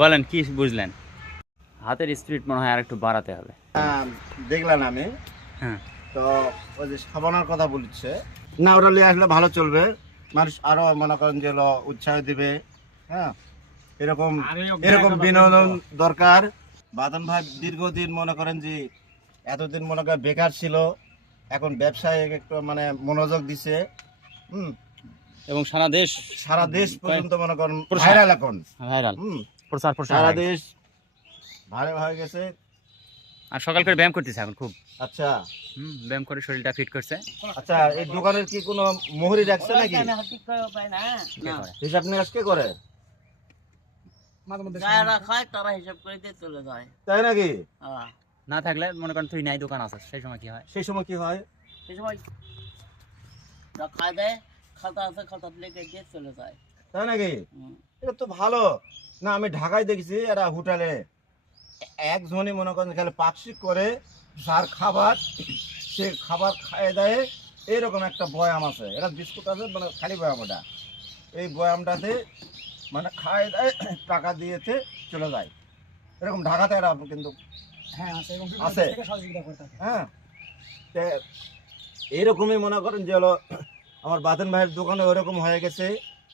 বলেন কি বুঝলেন? হাতের স্পিড মনে হয় আর একটু বাড়াতে হবে। দেখলেন আমি হ্যাঁ, তো ওই যে সাবানার কথা বলছে না, ওটা নিয়ে আসলে ভালো চলবে, মানুষ আরো মনে করেন যে হলো উৎসাহ দিবে। হ্যাঁ, এরকম এরকম বিনোদন দরকার। বাদন ভাই দীর্ঘদিন মনে করেন যে এতদিন মনে করেন বেকার ছিল, এখন ব্যবসায় একটু মানে মনোযোগ দিছে। হুম, এবং সারা দেশ পর্যন্ত মনে করেন প্রসার। ভাইরাল এখন। ভাইরাল হুম, প্রচার সারা হয়ে গেছে। দেশ ভাইরাল হয়ে গেছে। আর সকাল করে ব্যায়াম করতেছে এখন খুব। আচ্ছা ব্যায়াম করে শরীরটা ফিট করছে। আচ্ছা, এই দোকানের কি কোনো মোহরি রাখছে নাকি? হিসাব নিকাশ কে করে? যারা খায় তারা হিসাব করে দিয়ে চলে যায়। তাই নাকি? হ্যাঁ, না থাকলে মনে করেন তুই নাই দোকান আছে, সেই সময় কি হয়? সেই সময় কি হয়? সেই সময় যা খায় দেয়, খাতা আছে খাতা লেগে দিয়ে চলে যায়। তাই নাকি? হুম। এটা তো ভালো। না, আমি ঢাকায় দেখছি এরা হোটেলে একজনই মনে করেন খালি পাকশিক করে, যার খাবার সে খাবার খায় দেয়। এইরকম একটা বয়াম আছে, এরা বিস্কুট আছে মানে খালি বয়াম, ওটা এই বয়ামটাতে মানে খায় দেয়, টাকা দিয়েছে চলে যায়। এরকম ঢাকাতে এরা কিন্তু আছে। হ্যাঁ, তে এইরকমই মনে করেন যে হলো আমার বাতেন ভাইয়ের দোকানে ওরকম হয়ে গেছে।